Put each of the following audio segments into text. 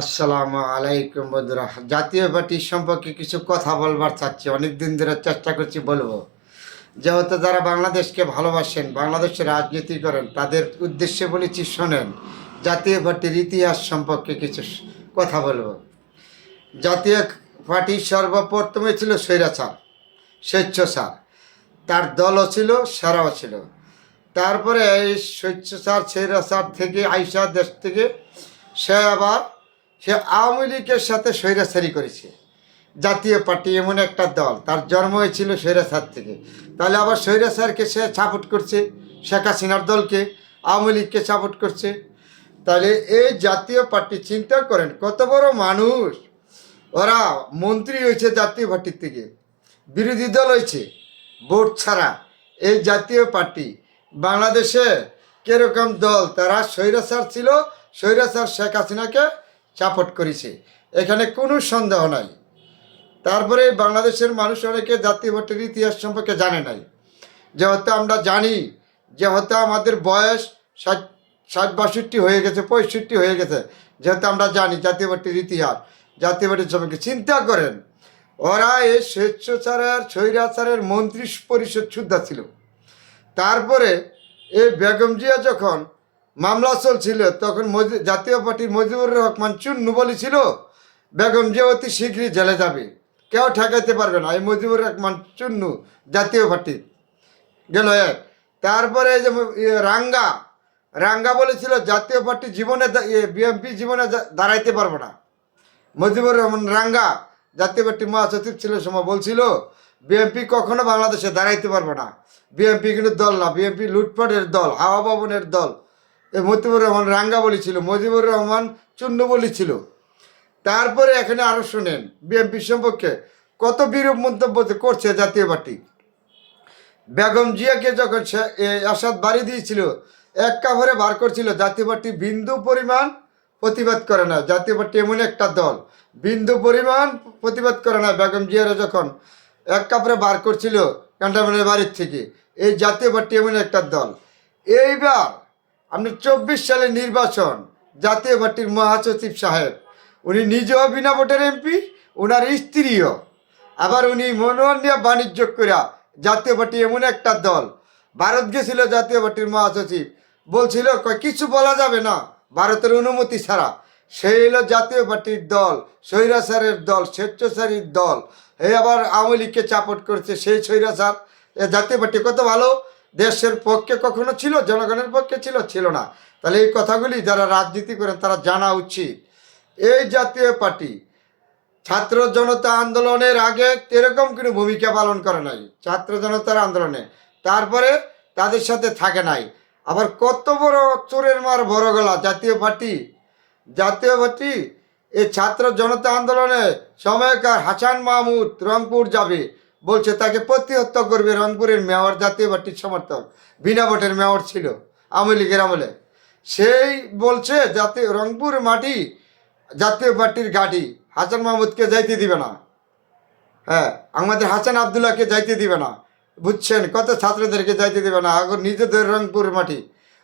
আসসালামু আলাইকুম বন্ধুরা। জাতীয় পার্টি সম্পর্কে কিছু কথা বলবার চাচ্ছি অনেক দিন ধরে চেষ্টা করছি বলব। যেহেতু যারা বাংলাদেশকে ভালোবাসেন বাংলাদেশের রাজনীতি করেন, তাদের উদ্দেশ্যে বলেছি শোনেন, জাতীয় পার্টির ইতিহাস সম্পর্কে কিছু কথা বলব। জাতীয় পার্টি সর্বপ্রথমে ছিল স্বৈরাচার, স্বেচ্ছাচার। তার দলও ছিল, সেরাও ছিল। তারপরে এই স্বেচ্ছাচার, স্বৈরাচার থেকে আইসা দেশ থেকে সে আবার সে আওয়ামী লীগের সাথে স্বৈরাচারী করেছে। জাতীয় পার্টি এমন একটা দল, তার জন্ম হয়েছিল স্বৈরাচার থেকে। তাহলে আবার স্বৈরাচারকে সে সাপোর্ট করছে? শেখ হাসিনার দলকে আওয়ামী লীগকে সাপোর্ট করছে? তাহলে এই জাতীয় পার্টি চিন্তা করেন, কত বড় মানুষ। ওরা মন্ত্রী হয়েছে জাতীয় পার্টির থেকে, বিরোধী দল হয়েছে, ভোট ছাড়া। এই জাতীয় পার্টি, বাংলাদেশে কীরকম দল? তারা স্বৈরাচার ছিল, স্বৈরাচার শেখ হাসিনাকে সাপোর্ট করেছে। এখানে কোনো সন্দেহ নাই। তারপরে বাংলাদেশের মানুষ অনেকে জাতীয় পার্টির ইতিহাস সম্পর্কে জানে নাই। যেহেতু আমরা জানি, যেহেতু আমাদের বয়স ষাট ষাট বাষট্টি হয়ে গেছে, পঁয়ষট্টি হয়ে গেছে, যেহেতু আমরা জানি জাতীয় পার্টির ইতিহাস, জাতীয় পার্টির সম্পর্কে চিন্তা করেন, ওরা এই স্বেচ্ছাচারের, স্বৈরাচারের মন্ত্রী পরিষদ সুদ্ধা ছিল। তারপরে এই বেগম জিয়া যখন মামলা চলছিল। তখন জাতীয় পার্টির মজিবুর রহমান চুন্নু বলেছিল বেগম যে অতি শীঘ্রই জেলে যাবে। কেউ ঠেকাইতে পারবে না, এই মজিবুর রহমান চুন্নু জাতীয় পার্টির গেল এক তারপরে এই যে ইয়ে রাঙ্গা রাঙ্গা বলেছিল, জাতীয় পার্টি জীবনে বিএমপি জীবনে দাঁড়াইতে পারবে না। মজিবুর রহমান রাঙ্গা, জাতীয় পার্টির মহাসচিব ছিল সময় বলছিল, বিএনপি কখনো বাংলাদেশে দাঁড়াইতে পারবে না। বিএনপি কিন্তু দল না, বিএনপি লুটপাটের দল, হাওয়া ভবনের দল। মতিবুর রহমান রাঙ্গা বলেছিল, মজিবুর রহমান চূন্য বলেছিল তারপরে এখানে আরও শুনেন, বিএনপি সম্পর্কে কত বিরূপ মন্তব্য করছে জাতীয় পার্টি। বেগম জিয়াকে যখন আসাদ বাড়ি দিয়েছিল, এক কাভরে বার করছিল, জাতীয় পার্টি বিন্দু পরিমাণ প্রতিবাদ করে না। জাতীয় পার্টি এমন একটা দল, বিন্দু পরিমাণ প্রতিবাদ করে না। বেগম জিয়ারা যখন এক কাপড়ে বার করছিল, ক্যান্টনমেন্টের বাড়ির থেকে, এই জাতীয় পার্টি এমন একটা দল। এইবার আপনি চব্বিশ সালে নির্বাচন, জাতীয় পার্টির মহাসচিব সাহেব। উনি নিজেও বিনা ভোটের এমপি ওনার স্ত্রীও। আবার উনি মনোনয়ন নিয়ে বাণিজ্য করা জাতীয় পার্টি এমন একটা দল। ভারত গেছিল জাতীয় পার্টির মহাসচিব। বলছিল কিছু বলা যাবে না, ভারতের অনুমতি ছাড়া। সেই হলো জাতীয় পার্টির দল, স্বৈরাচারের দল, স্বেচ্ছাচারীর দল। এই আবার আওয়ামী লীগকে চাপট করছে, সেই স্বৈরাচার। এ জাতীয় পার্টি কত ভালো দেশের পক্ষে কখনো ছিল, জনগণের পক্ষে ছিল ছিল না। তাহলে এই কথাগুলি যারা রাজনীতি করেন তারা জানা উচিত। এই জাতীয় পার্টি ছাত্র জনতা আন্দোলনের আগে এরকম কোনো ভূমিকা পালন করে নাই, ছাত্র জনতার আন্দোলনে। তারপরে তাদের সাথে থাকে নাই। আবার কত বড় চোরের মার বড় গলা, জাতীয় পার্টি। জাতীয় পার্টি, এই ছাত্র জনতা আন্দোলনে সময়কার হাসান মাহমুদ রংপুর যাবে। বলছে, তাকে প্রতিহত্যা করবে রংপুরের মেয়র, জাতীয় পার্টির সমর্থক। বিনা ভোটের মেয়র ছিল আওয়ামী লীগের আমলে। সেই বলছে, জাতীয়, রংপুর মাটি জাতীয় পার্টির গাড়ি হাসান মাহমুদকে যাইতে দিবে না। হ্যাঁ আমাদের হাসান আবদুল্লাহকে যাইতে দিবে না। বুঝছেন? কত ছাত্রদেরকে যাইতে দিবে না। এখন নিজেদের রংপুর মাটি।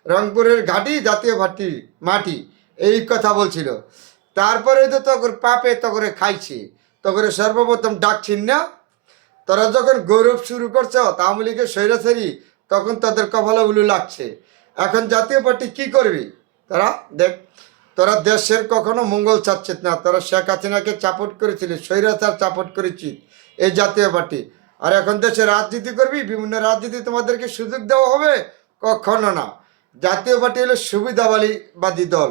রংপুরের ঘাটি জাতীয় পার্টি মাটি। এই কথা বলছিল। তারপরে তো তখন পাপে তখন খাইছি। তখন সর্বপ্রথম ডাকছিন না তোরা যখন গৌরব শুরু করছ আওয়ামী লীগের স্বৈরাচারী তখন তাদের কপালে উলু লাগছে। এখন জাতীয় পার্টি কি করবি? তারা দেখ। তোরা দেশের কখনো মঙ্গল চাচ্ছে না। তোরা শেখ হাসিনাকে চাপট করেছিলি স্বৈরাচার চাপট করেছিস এই জাতীয় পার্টি। আর এখন দেশে রাজনীতি করবি? বিভিন্ন রাজনীতি তোমাদেরকে সুযোগ দেওয়া হবে? কখনো না। জাতীয় পার্টি হলো সুবিধাবাদী দল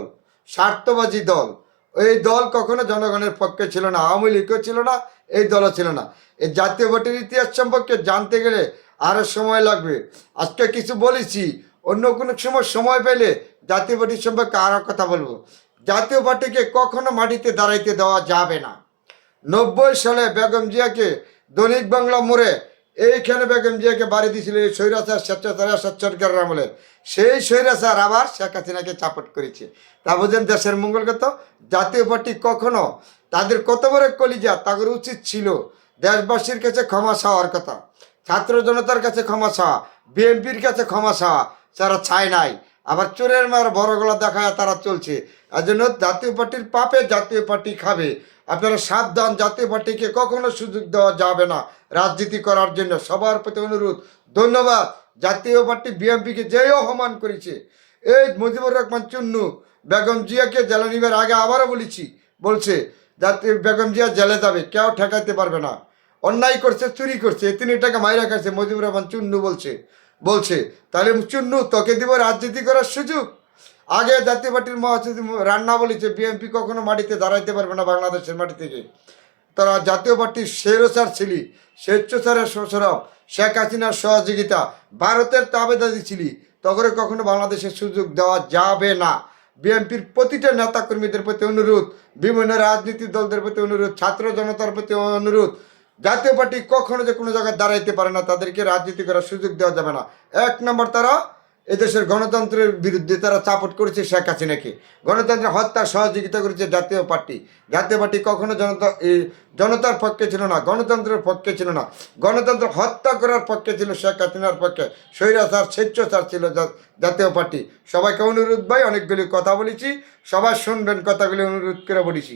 স্বার্থবাদী দল। এই দল কখনো জনগণের পক্ষে ছিল না, আওয়ামী লীগও ছিল না এই দলও ছিল না। এই জাতীয় পার্টির ইতিহাস সম্পর্কে জানতে গেলে আরও সময় লাগবে। আজকে কিছু বলেছি, অন্য কোনো সময় সময় পেলে জাতীয় পার্টির সম্পর্কে আরও কথা বলব। জাতীয় পার্টিকে কখনো মাটিতে দাঁড়াইতে দেওয়া যাবে না। নব্বই সালে বেগম জিয়াকে দৈনিক বাংলা মোড়ে, এইখানে বেগম জিয়াকে বাড়ি দিয়েছিল এই স্বৈরাচার স্বেচ্ছাচার আসাদ সরকারের আমলে। সেই স্বৈরাচার আবার শেখ হাসিনাকে চাপট করেছে। তা বুঝেন দেশের মঙ্গল জাতীয় পার্টি কখনো তাদের কত বড় কলিজা, তাদের উচিত ছিল দেশবাসীর কাছে ক্ষমা চাওয়ার কথা, ছাত্র জনতার কাছে ক্ষমা চাওয়া, বিএনপির কাছে ক্ষমা চাওয়া তারা চায় নাই। আবার চোরের মার বড় গলা দেখায় তারা চলছে। আর জন্য জাতীয় পার্টির পাপে জাতীয় পার্টি খাবে। আপনারা সাবধান, জাতীয় পার্টিকে কখনো সুযোগ দেওয়া যাবে না রাজনীতি করার জন্য। সবার প্রতি অনুরোধ, ধন্যবাদ। জাতীয় পার্টি বিএনপিকে যেই অপমান করেছে। এই মুজিবুর রহমান চুন্নু, বেগম জিয়াকে জেলে নিবার আগে আবারও বলেছি, বলছে জাতীয় বেগম জিয়া জেলে যাবে, কেউ ঠেকাইতে পারবে না। অন্যায় করছে, চুরি করছে তিনি টাকা মাইরা খাচ্ছে মুজিবুর রহমান চুন্নু বলছে বলছে, তাহলে চুন্নু, তোকে দিব রাজনীতি করার সুযোগ? আগে জাতীয় পার্টির মহাসচিব রান্না বলেছে, বিএনপি কখনো মাটিতে দাঁড়াইতে পারবে না বাংলাদেশের মাটি থেকে। তারা জাতীয় পার্টির শেরোসার ছিলি, স্বেচ্ছাচারের সরব শেখ হাসিনার সহযোগিতা, ভারতের তাবেদাদি ছিলি তখন কখনো বাংলাদেশের সুযোগ দেওয়া যাবে না। বিএনপির প্রতিটা নেতাকর্মীদের প্রতি অনুরোধ, বিভিন্ন রাজনীতি দলদের প্রতি অনুরোধ, ছাত্র জনতার প্রতি অনুরোধ, জাতীয় পার্টি কখনো যে কোনো জায়গায় দাঁড়াইতে পারে না, তাদেরকে রাজনীতি করার সুযোগ দেওয়া যাবে না। এক নম্বর তারা এদেশের গণতন্ত্রের বিরুদ্ধে তারা চাপট করেছে শেখ হাসিনাকে। গণতন্ত্রের হত্যা সহযোগিতা করেছে জাতীয় পার্টি। জাতীয় পার্টি কখনো জনতা জনতার পক্ষে ছিল না, গণতন্ত্রের পক্ষে ছিল না। গণতন্ত্র হত্যা করার পক্ষে ছিল শেখ হাসিনার পক্ষে। স্বৈরাচার, স্বেচ্ছাচার ছিল জাতীয় পার্টি। সবাইকে অনুরোধ ভাই, অনেকগুলি কথা বলেছি। সবাই শুনবেন, কথাগুলি অনুরোধ করে বলেছি।